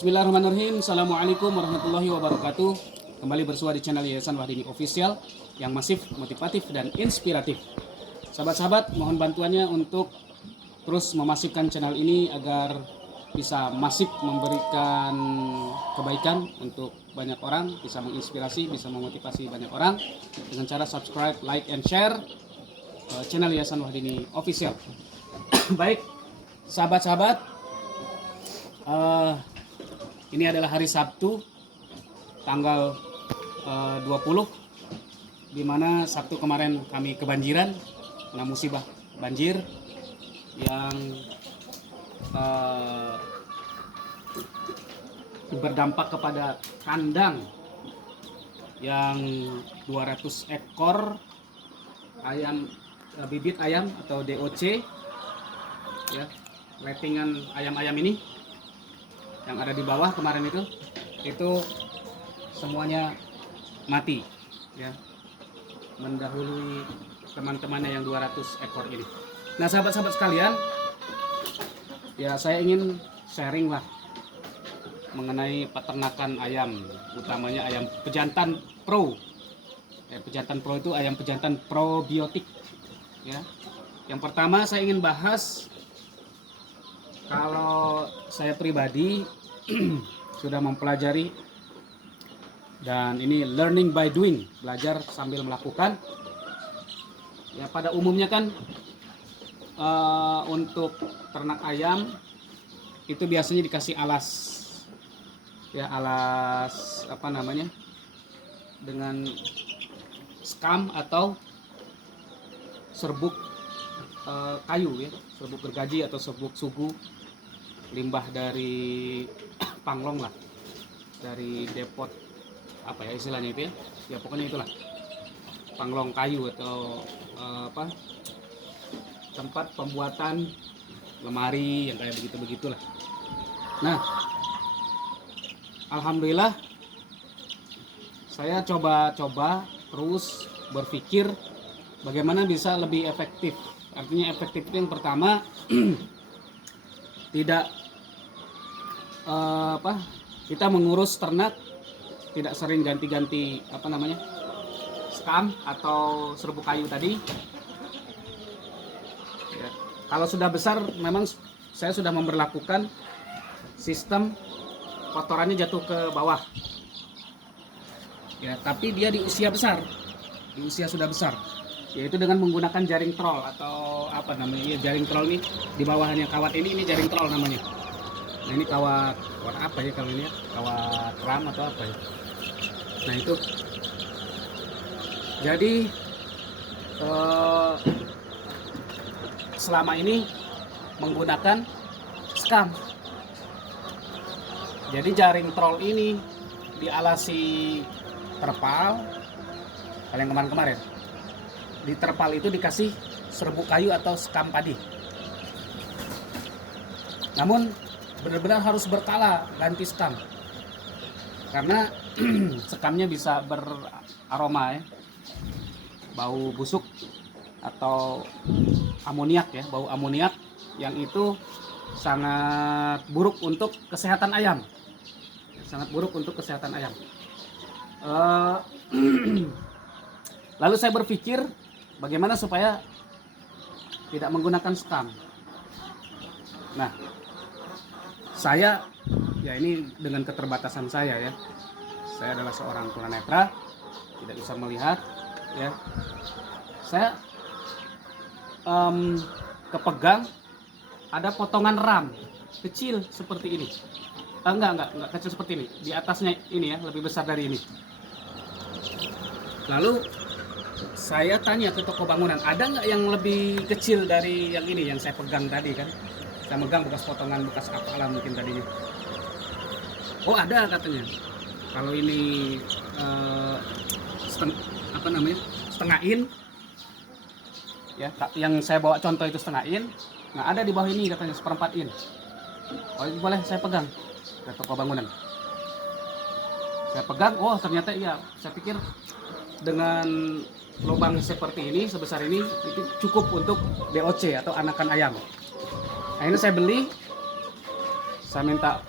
Bismillahirrahmanirrahim. Assalamualaikum warahmatullahi wabarakatuh. Kembali bersua di channel Yayasan Wahdini Official yang masif, motivatif, dan inspiratif. Sahabat-sahabat, mohon bantuannya untuk terus memasifkan channel ini agar bisa masif memberikan kebaikan untuk banyak orang, bisa menginspirasi, bisa memotivasi banyak orang dengan cara subscribe, like, and share channel Yayasan Wahdini Official. Baik, sahabat-sahabat, ini adalah hari Sabtu tanggal 20, di mana Sabtu kemarin kami kebanjiran, kena musibah banjir yang berdampak kepada kandang yang 200 ekor ayam, bibit ayam atau DOC ya, lettingan ayam-ayam ini yang ada di bawah kemarin itu semuanya mati ya, mendahului teman-temannya yang 200 ekor ini. Nah, sahabat-sahabat sekalian, ya saya ingin sharing lah mengenai peternakan ayam, utamanya ayam pejantan pro. Pejantan pro itu ayam pejantan probiotik ya. Yang pertama saya ingin bahas, kalau saya pribadi sudah mempelajari, dan ini learning by doing, belajar sambil melakukan. Ya, pada umumnya kan untuk ternak ayam itu biasanya dikasih alas, ya alas apa namanya, dengan skam atau serbuk kayu ya, serbuk gergaji atau serbuk sugu, limbah dari panglong lah, dari depot apa ya istilahnya itu ya pokoknya itulah panglong kayu atau tempat pembuatan lemari yang kayak begitulah. Nah, alhamdulillah saya coba terus berpikir bagaimana bisa lebih efektif. Artinya efektif itu yang pertama tidak kita mengurus ternak tidak sering ganti-ganti skam atau serbuk kayu tadi ya. Kalau sudah besar memang saya sudah memberlakukan sistem kotorannya jatuh ke bawah ya, tapi dia di usia sudah besar, yaitu dengan menggunakan jaring troll atau apa namanya ya, jaring troll ini di bawahnya kawat ini jaring troll namanya. Nah, ini kawat apa ya kalau ini ya, kawat ram atau apa ya. Nah itu jadi selama ini menggunakan skam. Jadi jaring troll ini dialasi terpal, kalian kemarin di terpal itu dikasih serbuk kayu atau skam padi. Namun benar-benar harus berkala ganti skam, karena skamnya bisa beraroma ya, bau busuk atau amoniak ya, bau amoniak yang itu sangat buruk untuk kesehatan ayam, Lalu saya berpikir bagaimana supaya tidak menggunakan skam. Nah, saya ya ini dengan keterbatasan saya ya, saya adalah seorang tunanetra, tidak bisa melihat ya, saya kepegang ada potongan ram kecil seperti ini, enggak kecil seperti ini, di atasnya ini ya lebih besar dari ini. Lalu saya tanya ke toko bangunan, ada nggak yang lebih kecil dari yang ini yang saya pegang tadi kan? Saya megang bekas potongan, bekas apalah mungkin tadinya. Oh ada katanya. Kalau ini setengah in ya, yang saya bawa contoh itu setengah in. Nah ada di bawah ini katanya seperempat in. Oh itu boleh saya pegang ke toko bangunan. Saya pegang, oh ternyata iya. Saya pikir dengan lubang seperti ini, sebesar ini, itu cukup untuk DOC atau anakan ayam. Akhirnya saya beli, saya minta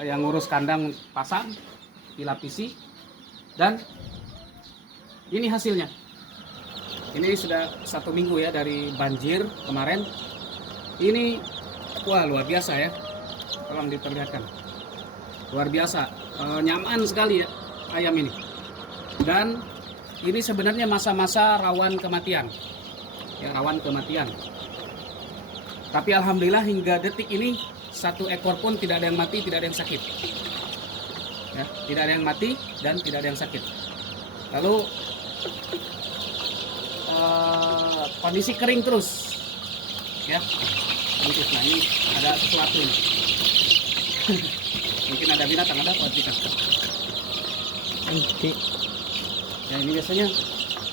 yang ngurus kandang pasang, dilapisi, dan ini hasilnya. Ini sudah 1 minggu ya dari banjir kemarin. Ini wah luar biasa ya. Tolong diperlihatkan. Luar biasa, nyaman sekali ya ayam ini. Dan ini sebenarnya masa-masa rawan kematian. Ya, rawan kematian. Tapi alhamdulillah hingga detik ini 1 ekor pun tidak ada yang mati, tidak ada yang sakit. Ya, tidak ada yang mati dan tidak ada yang sakit. Lalu kondisi kering terus. Ya. Nah ini ada sesuatu ini. Mungkin ada binatang, ada apa kita? Ya ini biasanya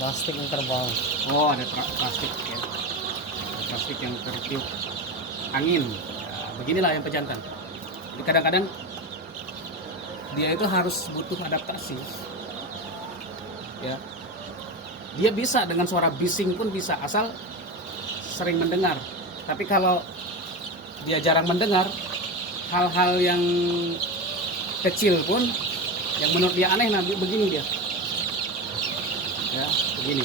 Plastik yang terbang. oh ada plastik ya. Plastik yang tertiup angin. Ya, beginilah yang pejantan. Jadi kadang-kadang dia itu harus butuh adaptasi. Ya. Dia bisa dengan suara bising pun bisa asal sering mendengar. Tapi kalau dia jarang mendengar hal-hal yang kecil pun yang menurut dia aneh, nah begini dia. Ya, begini.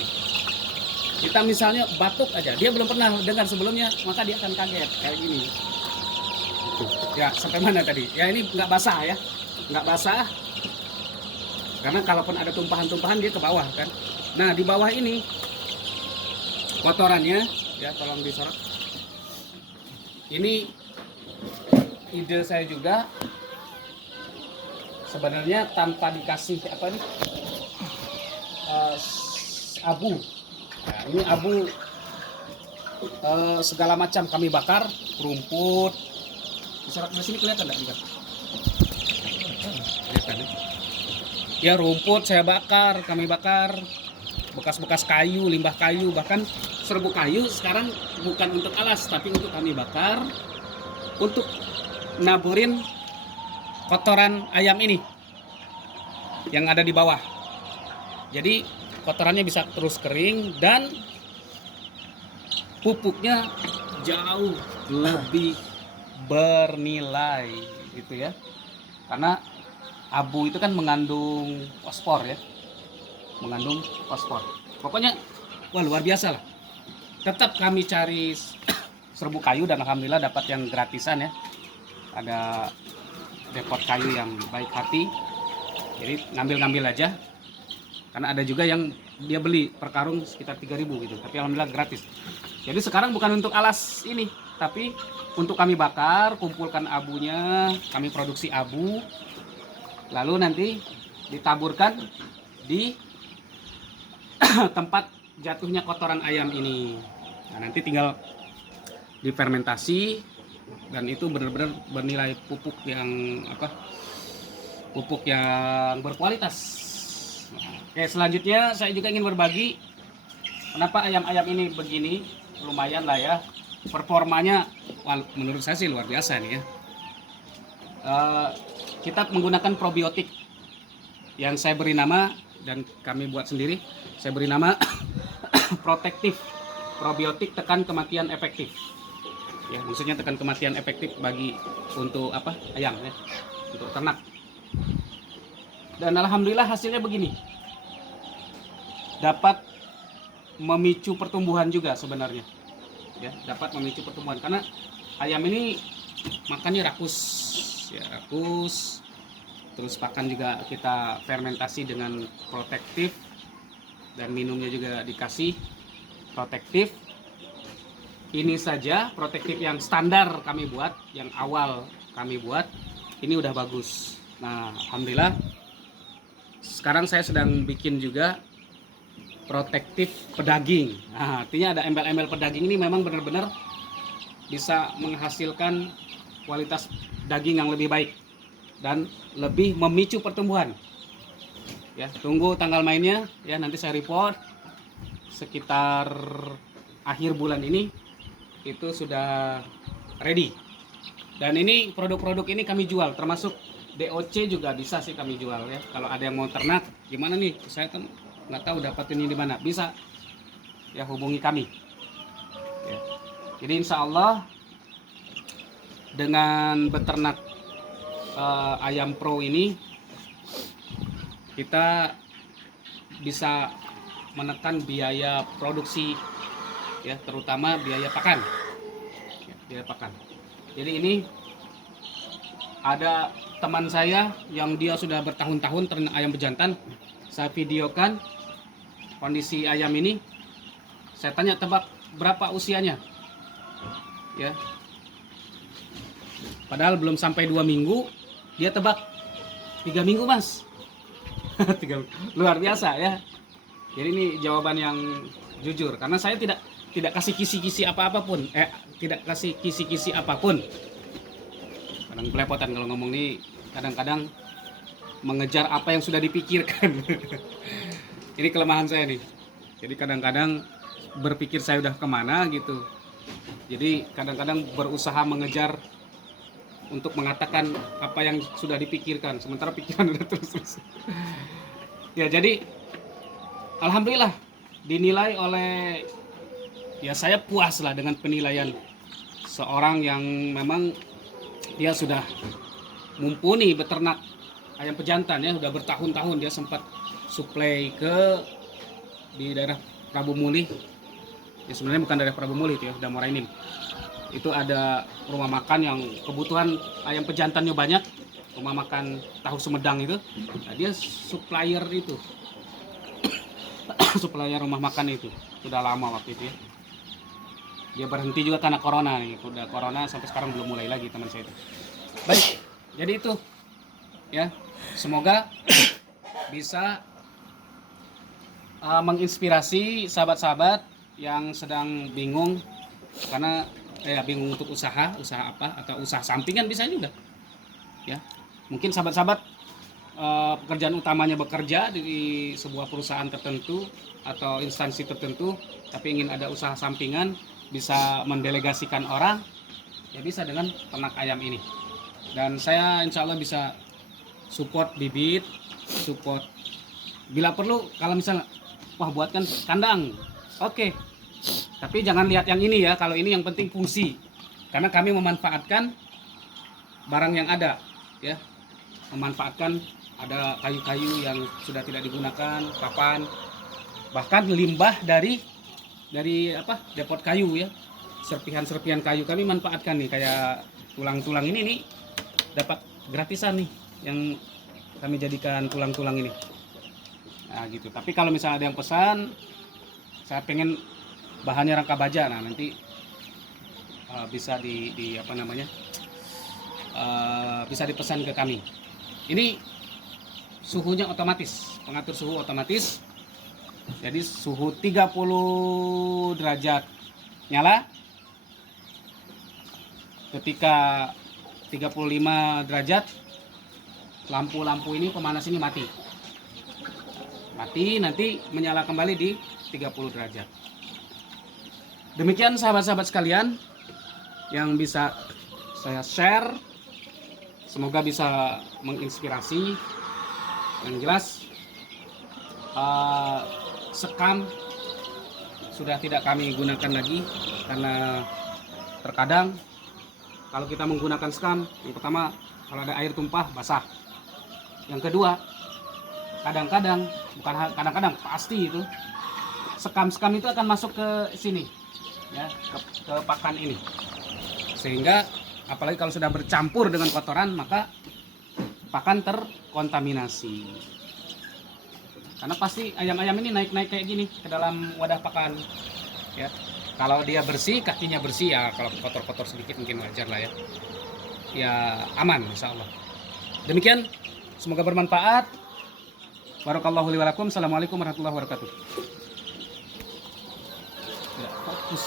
Kita misalnya batuk aja, dia belum pernah dengar sebelumnya, maka dia akan kaget kayak gini. Ya, sampai mana tadi? Ya ini nggak basah ya, nggak basah. Karena kalaupun ada tumpahan-tumpahan dia ke bawah kan. Nah di bawah ini kotorannya, ya tolong disorot. Ini ide saya juga. Sebenarnya tanpa dikasih apa nih abu. Nah, ini abu segala macam kami bakar, rumput. Disorot di sini kelihatan nggak juga? Kelihatan ya? Ya rumput saya bakar, kami bakar, bekas-bekas kayu, limbah kayu, bahkan serbuk kayu sekarang bukan untuk alas tapi untuk kami bakar untuk naburin kotoran ayam ini yang ada di bawah. Jadi kotorannya bisa terus kering dan pupuknya jauh lebih bernilai gitu ya. Karena abu itu kan mengandung fosfor ya. Mengandung fosfor. Pokoknya wah luar biasa lah. Tetap kami cari serbuk kayu dan alhamdulillah dapat yang gratisan ya. Ada depot kayu yang baik hati. Jadi ngambil-ngambil aja. Karena ada juga yang dia beli per karung sekitar 3.000 gitu. Tapi alhamdulillah gratis. Jadi sekarang bukan untuk alas ini, tapi untuk kami bakar, kumpulkan abunya, kami produksi abu. Lalu nanti ditaburkan di tempat jatuhnya kotoran ayam ini. Nah, nanti tinggal difermentasi dan itu benar-benar bernilai pupuk yang apa? Pupuk yang berkualitas. Oke, selanjutnya saya juga ingin berbagi kenapa ayam-ayam ini begini, lumayan lah ya. Performanya menurut saya sih luar biasa nih ya. Kita menggunakan probiotik yang saya beri nama dan kami buat sendiri. Saya beri nama protektif probiotik tekan kematian efektif. Ya, maksudnya tekan kematian efektif bagi untuk apa? Ayam ya, untuk ternak. Dan alhamdulillah hasilnya begini. Dapat memicu pertumbuhan juga sebenarnya. Ya, dapat memicu pertumbuhan karena ayam ini makannya rakus. Ya, rakus. Terus pakan juga kita fermentasi dengan protektif dan minumnya juga dikasih protektif. Ini saja protektif yang standar kami buat, yang awal kami buat, ini udah bagus. Nah, alhamdulillah sekarang saya sedang bikin juga protektif pedaging. Nah, artinya ada embel-embel pedaging ini memang benar-benar bisa menghasilkan kualitas daging yang lebih baik dan lebih memicu pertumbuhan. Ya, tunggu tanggal mainnya ya, nanti saya report sekitar akhir bulan ini itu sudah ready. Dan ini produk-produk ini kami jual, termasuk DOC juga bisa sih kami jual ya. Kalau ada yang mau ternak, gimana nih? Saya kan nggak tahu dapat ini di mana. Bisa ya hubungi kami. Ya. Jadi insya Allah dengan beternak ayam pro ini kita bisa menekan biaya produksi ya, terutama biaya pakan. Ya, biaya pakan. Jadi ini ada teman saya yang dia sudah bertahun-tahun ternak ayam bejantan. Saya videokan kondisi ayam ini. Saya tanya, tebak berapa usianya? Ya. Padahal belum sampai 2 minggu, dia tebak 3 minggu, Mas. 3 luar biasa ya. Jadi ini jawaban yang jujur, karena saya tidak kasih kisi-kisi apa-apapun, tidak kasih kisi-kisi apapun. Kadang belepotan kalau ngomong nih, kadang-kadang mengejar apa yang sudah dipikirkan. Ini kelemahan saya nih. Jadi kadang-kadang berpikir saya udah kemana gitu. Jadi kadang-kadang berusaha mengejar untuk mengatakan apa yang sudah dipikirkan, sementara pikiran udah terus. Ya, jadi alhamdulillah dinilai oleh, ya saya puas lah dengan penilaian seorang yang memang dia sudah mumpuni beternak ayam pejantan ya, udah bertahun-tahun. Dia sempat suplai di daerah Prabu Mulih. Ya sebenarnya bukan daerah Prabu Mulih itu ya, udah Morainim. Itu ada rumah makan yang kebutuhan ayam pejantannya banyak, rumah makan Tahu Sumedang itu. Nah, dia supplier itu. Supplier rumah makan itu. Sudah lama waktu itu ya. Dia berhenti juga karena corona nih. Udah corona sampai sekarang belum mulai lagi teman saya itu. Baik, jadi itu ya. Semoga bisa menginspirasi sahabat-sahabat yang sedang bingung karena bingung untuk usaha apa atau usaha sampingan bisa juga ya. Mungkin sahabat-sahabat pekerjaan utamanya bekerja di sebuah perusahaan tertentu atau instansi tertentu, tapi ingin ada usaha sampingan, bisa mendelegasikan orang, ya bisa dengan ternak ayam ini. Dan saya insya Allah bisa support bibit, support bila perlu kalau misalnya wah buatkan kandang, oke. Tapi jangan lihat yang ini ya, kalau ini yang penting fungsi. Karena kami memanfaatkan barang yang ada ya. Memanfaatkan ada kayu-kayu yang sudah tidak digunakan, papan, bahkan limbah dari depot kayu ya. Serpihan-serpihan kayu kami manfaatkan nih, kayak tulang-tulang ini nih dapat gratisan nih yang kami jadikan tulang-tulang ini. Nah gitu. Tapi kalau misalnya ada yang pesan, saya pengen bahannya rangka baja, nah nanti bisa bisa dipesan ke kami. Ini suhunya otomatis, pengatur suhu otomatis. Jadi suhu 30 derajat nyala. Ketika 35 derajat, lampu-lampu ini pemanas ini mati. Nanti menyala kembali di 30 derajat. Demikian sahabat-sahabat sekalian yang bisa saya share, semoga bisa menginspirasi. Yang jelas sekam sudah tidak kami gunakan lagi, karena terkadang kalau kita menggunakan sekam, yang pertama kalau ada air tumpah basah, yang kedua kadang-kadang pasti itu sekam itu akan masuk ke sini ya, ke pakan ini, sehingga apalagi kalau sudah bercampur dengan kotoran maka pakan terkontaminasi. Karena pasti ayam-ayam ini naik-naik kayak gini ke dalam wadah pakan ya. Kalau dia bersih, kakinya bersih ya, kalau kotor-kotor sedikit mungkin wajar lah ya. Ya aman insyaallah. Demikian, semoga bermanfaat. Barakallahu li wa lakum. Assalamualaikum warahmatullahi wabarakatuh. Ya, fokus.